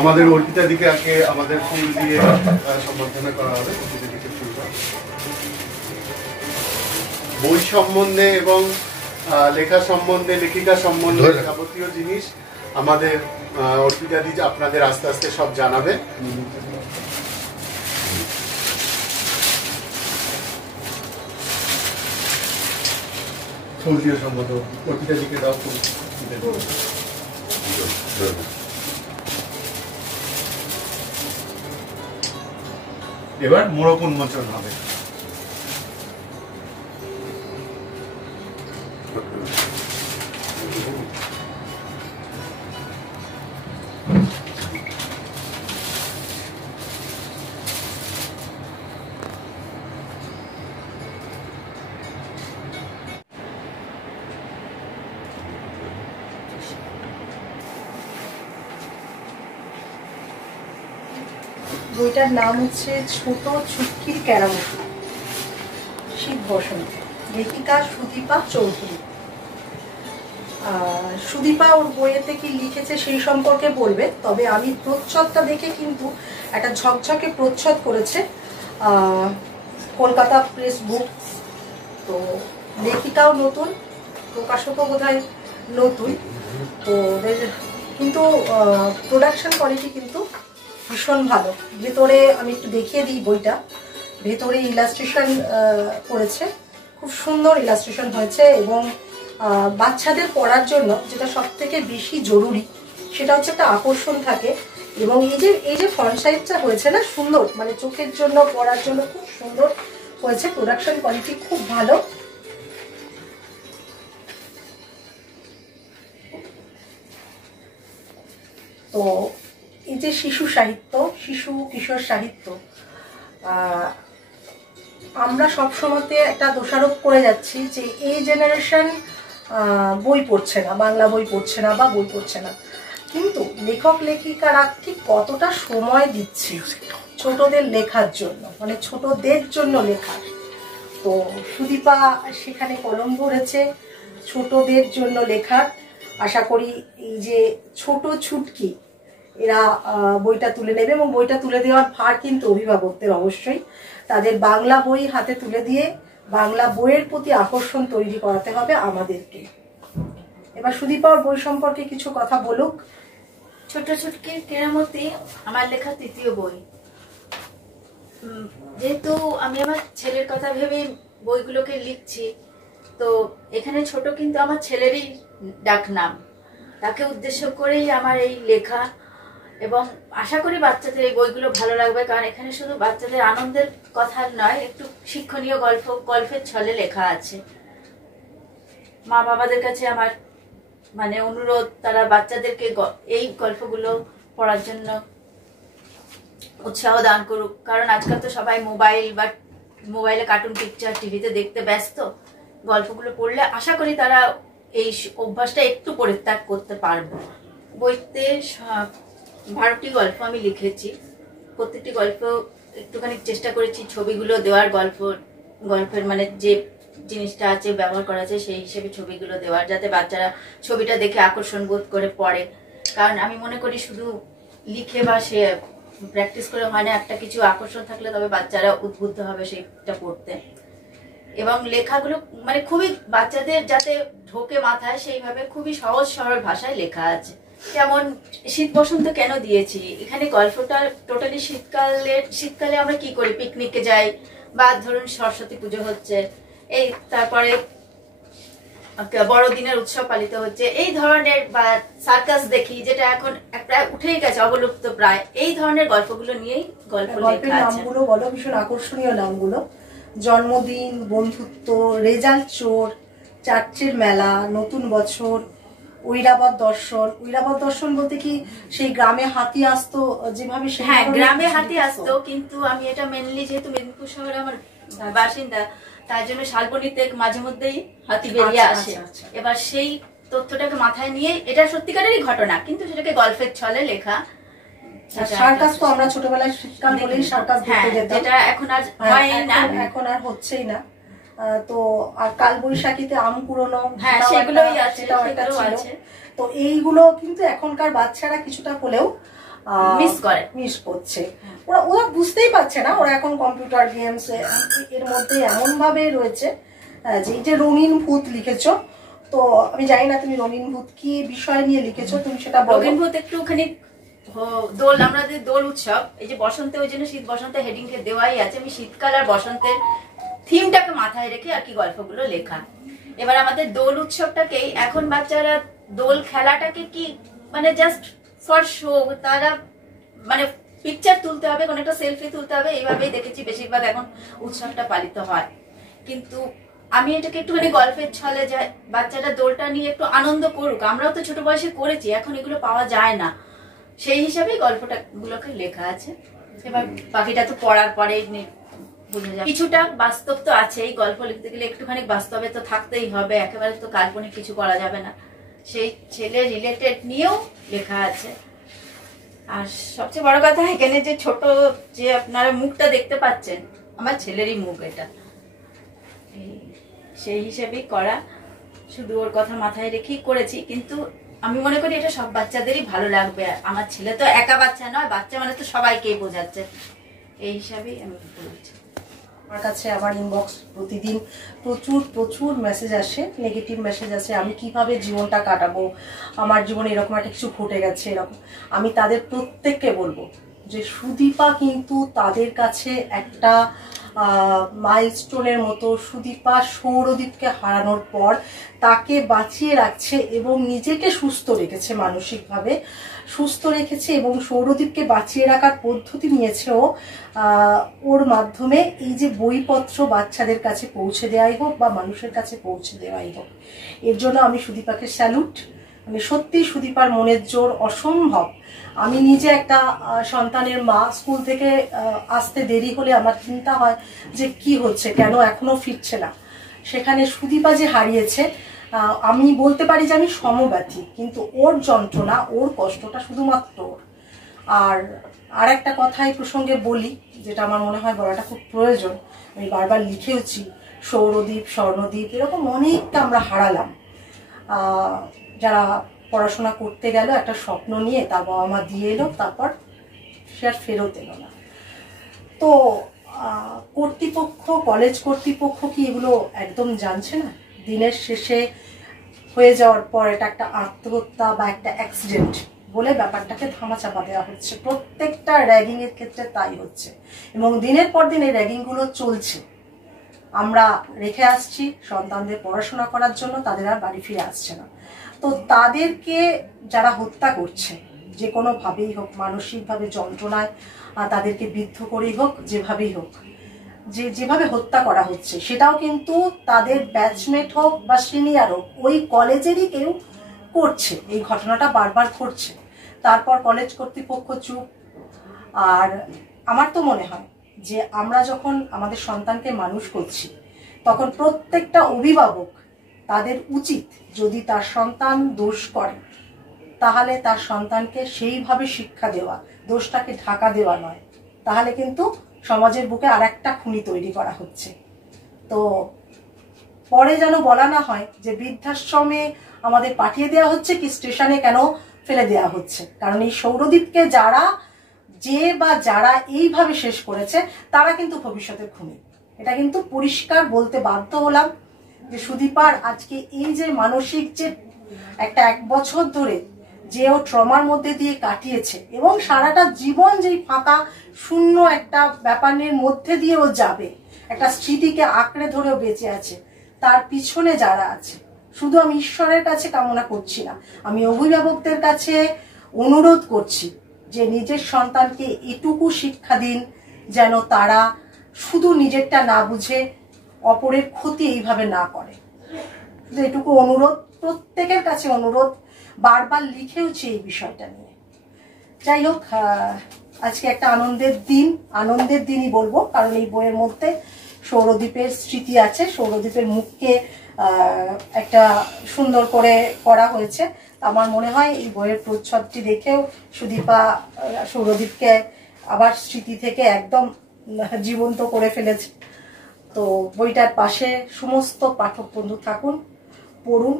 আমাদের অর্পিতা দিকে আগে আমাদের ফুল দিয়ে সম্বর্ধনা করা হবে। বই সম্বন্ধে এবং লেখা সম্বন্ধে, লেখিকা সম্বন্ধে যাবতীয় জিনিস আমাদের অর্পিতা দি আপনাদের আস্তে আস্তে সব জানাবে। ফুল দিয়ে সম্বোধন অর্পিতা দিকে দাও। ফুল এবার মোড়ক উন্মোচন হবে। বইটার নাম হচ্ছে ছোট ছুটকির কেরামতি, শীত বসন্ত, লেখিকা সুদীপা চৌধুরী। সুদীপা ওর বইয়েতে কি লিখেছে সেই সম্পর্কে বলবে, তবে আমি প্রচ্ছদটা দেখে কিন্তু একটা ঝকঝকে প্রচ্ছদ করেছে কলকাতা প্রেস বুক। তো লেখিকাও নতুন, প্রকাশকও বোধহয় নতুন। তো ওদের কিন্তু প্রোডাকশন কোয়ালিটি কিন্তু ভীষণ ভালো। ভেতরে আমি একটু দেখিয়ে দিই বইটা। ভেতরে ইলাস্ট্রেশন করেছে, খুব সুন্দর ইলাস্ট্রেশন হয়েছে। এবং বাচ্চাদের পড়ার জন্য যেটা সব থেকে বেশি জরুরি সেটা হচ্ছে একটা আকর্ষণ থাকে। এবং এই যে ফ্রন্ট সাইডটা হয়েছে না সুন্দর, মানে চোখের জন্য পড়ার জন্য খুব সুন্দর হয়েছে। প্রোডাকশন কোয়ালিটি খুব ভালো। তো এই যে শিশু সাহিত্য, শিশু কিশোর সাহিত্য, আমরা সবসময়তে একটা দোষারোপ করে যাচ্ছি যে এই জেনারেশন বই পড়ছে না, বাংলা বই পড়ছে না বা বই পড়ছে না। কিন্তু লেখক লেখিকারা ঠিক কতটা সময় দিচ্ছে ছোটদের লেখার জন্য, মানে ছোটদের জন্য লেখার। তো সুদীপা সেখানে কলম ধরেছে ছোটদের জন্য লেখার। আশা করি এই যে ছোট ছুটকি এরা বইটা তুলে নেবে, এবং বইটা তুলে দেওয়ার ভার কিন্তু অভিভাবকদের। অবশ্যই তাদের বাংলা বই হাতে তুলে দিয়ে বাংলা বইয়ের প্রতি আকর্ষণ তৈরি করাতে হবে আমাদেরকে। এবার সুদীপার বই সম্পর্কে কিছু কথা বলুক। ছোট ছুটকির কেরামতি আমার লেখা তৃতীয় বই। যেহেতু আমি আমার ছেলের কথা ভেবে বইগুলোকে লিখছি, তো এখানে ছোট কিন্তু আমার ছেলেরই ডাক নাম, তাকে উদ্দেশ্য করেই আমার এই লেখা। এবং আশা করি বাচ্চাদের এই বইগুলো ভালো লাগবে, কারণ এখানে শুধু বাচ্চাদের আনন্দের কথা নয়, একটু শিক্ষণীয় গল্পের ছলে লেখা আছে। মা বাবাদের কাছে আমার মানে অনুরোধ, তারা বাচ্চাদেরকে এই গল্পগুলো পড়ার জন্য উৎসাহ দান করুক। কারণ আজকাল তো সবাই মোবাইলে কার্টুন পিকচার টিভিতে দেখতে ব্যস্ত। গল্পগুলো পড়লে আশা করি তারা এই অভ্যাসটা একটু পরিত্যাগ করতে পারবে। বইতে 12টি গল্প আমি লিখেছি। প্রত্যেকটি গল্প একটুখানি চেষ্টা করেছি ছবিগুলো দেওয়ার, গল্পের মানে যে জিনিসটা আছে ব্যবহার করা আছে সেই হিসেবে ছবিগুলো দেওয়ার, যাতে বাচ্চারা ছবিটা দেখে আকর্ষণ বোধ করে পড়ে। কারণ আমি মনে করি শুধু লিখে বা সে প্র্যাকটিস করে হয় না, একটা কিছু আকর্ষণ থাকলে তবে বাচ্চারা উদ্বুদ্ধ হবে সেইটা পড়তে। এবং লেখাগুলো মানে খুবই বাচ্চাদের যাতে ঢোকে মাথায় সেইভাবে খুবই সহজ সরল ভাষায় লেখা আছে। যেমন শীত বসন্ত কেন দিয়েছি, এখানে গল্পটা টোটালি শীতকালে আমরা কি করি, পিকনিকে যাই, বা ধরুন সরস্বতী পুজো হচ্ছে, এই তারপরে বড়দিনের উৎসব পালিত হচ্ছে, এই ধরনের, বা সার্কাস দেখি, যেটা এখন প্রায় উঠেই গেছে, অবলুপ্ত প্রায়। এই ধরনের গল্পগুলো নিয়েই গল্পের নামগুলো বলো, ভীষণ আকর্ষণীয় নামগুলো। জন্মদিন, বন্ধুত্ব, রেজাল্ট চোর, চার্চের মেলা, নতুন বছর, ঐরাবত দর্শন। ঐরাবত দর্শন বলতে কি সেই গ্রামে হাতি আসতো যেভাবে? হ্যাঁ, গ্রামে হাতি আসতো, কিন্তু আমি এটা মেনলি যেহেতু মেদিনীপুর শহরে আমার বাসিন্দা, তার জন্য শালবনীতে মাঝে মধ্যেই হাতি বেরিয়ে আসে। এবার সেই তথ্যটাকে মাথায় নিয়ে, এটা সত্যিকারেরই ঘটনা, কিন্তু সেটাকে গল্পের ছলে লেখা। সার্কাস তো আমরা ছোটবেলায় শীতকাল বলেই সার্কাস দেখতে যেতাম, যেটা এখন আর হয় না, এখন আর হচ্ছেই না। তো আর কাল বৈশাখীতে আম কুড়োনো, সেগুলোই আছে। তো এইগুলো কিন্তু এখনকার বাচ্চারা কিছুটা হলেও মিস করছে। ওরা বুঝতেই পারছে না, ওরা এখন কম্পিউটার গেমস এর মধ্যে এমন ভাবে রয়েছে যে এই যে রঙিন ভূত লিখেছো, তো আমি জানি না তুমি রঙিন ভূত কি বিষয় নিয়ে লিখেছো, তুমি সেটা বলো। রঙিন ভূত একটুখানি দোল, আমাদের দোল উৎসব, এই যে বসন্তে, ওই জন্য শীত বসন্ত হেডিং কে দেওয়াই আছে। আমি শীতকাল আর বসন্তের থিমটাকে মাথায় রেখে আর কি গল্পগুলো লেখা। এবার আমাদের দোল উৎসবটাকেই এখন বাচ্চারা দোল খেলাটাকে কি মানে জাস্ট ফর শো, তারা মানে পিকচার তুলতে হবে, কোনো একটা সেলফি তুলতে হবে, এইভাবেই দেখেছি বেশিরভাগ এখন উৎসবটা পালিত হয়। কিন্তু আমি এটাকে একটুখানি গল্পের ছলে যাই, বাচ্চারা দোলটা নিয়ে একটু আনন্দ করুক। আমরাও তো ছোট বয়সে করেছি, এখন এগুলো পাওয়া যায় না, সেই হিসাবেই গল্পটা গুলোকে লেখা আছে। এবার বাকিটা তো পড়ার পরেই বোঝা যায়। কিছুটা বাস্তব তো আছে, এই গল্প লিখতে গেলে একটুখানি বাস্তবে তো থাকতেই হবে, একেবারে তো কাল্পনিক কিছু করা যাবে না। সেই ছেলে রিলেটেড নিয়েও লেখা আছে। আর সবচেয়ে বড় কথা, এখানে যে ছোট যে আপনারা মুখটা দেখতে পাচ্ছেন, আমার ছেলেরই মুখ এটা, সেই হিসেবেই করা, শুধু ওর কথা মাথায় রেখেই করেছি। কিন্তু আমি মনে করি এটা সব বাচ্চাদেরই ভালো লাগবে। আমার ছেলে তো একা বাচ্চা নয়, বাচ্চা মানে তো সবাইকেই বোঝাচ্ছে, এই হিসাবেই আমি বলছি। আমার কাছে আমার ইনবক্স প্রতিদিন প্রচুর প্রচুর মেসেজ আসে, নেগেটিভ মেসেজ আসে, আমি কিভাবে জীবনটা কাটাবো, আমার জীবনে এরকম একটা কিছু ঘটে গেছে এরকম। আমি তাদের প্রত্যেককে বলবো যে সুদীপা কিন্তু তাদের কাছে একটা মাইলস্টোনের মতো। সুদীপা সৌরদীপকে হারানোর পর তাকে বাঁচিয়ে রাখছে এবং নিজেকে সুস্থ রেখেছে, মানসিকভাবে সুস্থ রেখেছে, এবং সৌরদীপকে বাঁচিয়ে রাখার পদ্ধতি নিয়েছে ও ওর মাধ্যমে এই যে বইপত্র বাচ্চাদের কাছে পৌঁছে দেওয়াই হোক বা মানুষের কাছে পৌঁছে দেওয়াই হোক। এর জন্য আমি সুদীপাকে স্যালুট। মানে সত্যি সুদীপার মনের জোর অসম্ভব। আমি নিজে একটা সন্তানের মা, স্কুল থেকে আসতে দেরি হলে আমার চিন্তা হয় যে কি হচ্ছে, কেন এখনো ফিরছে না। সেখানে সুদীপা যে হারিয়েছে, আমি বলতে পারি যে আমি সমব্যথী, কিন্তু ওর যন্ত্রণা, ওর কষ্টটা শুধুমাত্র ওর। আর একটা কথা এই প্রসঙ্গে বলি, যেটা আমার মনে হয় বলাটা খুব প্রয়োজন, আমি বারবার লিখেওছি, সৌরদীপ, স্বর্ণদীপ এরকম অনেকটা আমরা হারালাম, যারা পড়াশোনা করতে গেল একটা স্বপ্ন নিয়ে, তার বাবা মা দিয়ে এলো, তারপর সে আর ফেরত এলো না। তো কর্তৃপক্ষ, কলেজ কর্তৃপক্ষ কি এগুলো একদম জানছে না? দিনের শেষে হয়ে যাওয়ার পর এটা একটা আত্মহত্যা বা একটা অ্যাক্সিডেন্ট বলে ব্যাপারটাকে ধামাচাপা দেওয়া হচ্ছে। প্রত্যেকটা র্যাগিং এর ক্ষেত্রে তাই হচ্ছে, এবং দিনের পর দিন এই র্যাগিংগুলো চলছে। আমরা রেখে আসছি সন্তানদের পড়াশোনা করার জন্য, তাদের আর বাড়ি ফিরে আসছে না। তো তাদেরকে যারা হত্যা করছে, যে কোনোভাবেই হোক, মানসিকভাবে যন্ত্রণায় তাদেরকে বিদ্ধ করেই হোক, যেভাবেই হোক, যেভাবে হত্যা করা হচ্ছে, সেটাও কিন্তু তাদের ব্যাচমেট হোক বা সিনিয়র হোক, ওই কলেজেরই কেউ করছে। এই ঘটনাটা বারবার ঘটছে, তারপর কলেজ কর্তৃপক্ষ চুপ। আর আমার তো মনে হয় যে আমরা যখন আমাদের সন্তানকে মানুষ করছি, তখন প্রত্যেকটা অভিভাবক তাদের উচিত, যদি তার সন্তান দোষ করে তাহলে তার সন্তানকে সেইভাবে শিক্ষা দেওয়া, দোষটাকে ঢাকা দেওয়া নয়। তাহলে কিন্তু সমাজের বুকে আর একটা খুনি তৈরি করা হচ্ছে। তো পরে যেন বলা না হয় যে বৃদ্ধাশ্রমে আমাদের পাঠিয়ে দেওয়া হচ্ছে, কি স্টেশনে কেন ফেলে দেওয়া হচ্ছে। কারণ এই সৌরদীপকে যারা এইভাবে শেষ করেছে, তারা কিন্তু ভবিষ্যতের খুনি। এটা কিন্তু পরিষ্কার বলতে বাধ্য হলাম যে সুদীপার আজকে এই যে মানসিক যে একটা 1 বছর ধরে যে ও ট্রমার মধ্যে দিয়ে কাটিয়েছে, এবং সারাটা জীবন যেই ফাঁকা শূন্য একটা ব্যাপারের মধ্যে দিয়ে ও যাবে, একটা স্মৃতিকে আঁকড়ে ধরেও বেঁচে আছে, তার পিছনে যারা আছে, শুধু আমি ঈশ্বরের কাছে কামনা করছি না, আমি অভিভাবকদের কাছে অনুরোধ করছি যে নিজের সন্তানকে এটুকু শিক্ষা দিন যেন তারা শুধু নিজেরটা না বুঝে অপরের ক্ষতি এইভাবে না করে। শুধু এটুকু অনুরোধ, প্রত্যেকের কাছে অনুরোধ, বারবার লিখেওছি এই বিষয়টা নিয়ে। যাই হোক, আজকে একটা আনন্দের দিনই বলবো, কারণ এই বইয়ের মধ্যে সৌরদীপের স্মৃতি আছে, সৌরদীপের মুখকে একটা সুন্দর করে করা হয়েছে। আমার মনে হয় এই বইয়ের প্রচ্ছদটি দেখেও সুদীপা সৌরদীপকে আবার স্মৃতি থেকে একদম জীবন্ত করে ফেলেছে। তো বইটার পাশে সমস্ত পাঠক বন্ধু থাকুন, পড়ুন,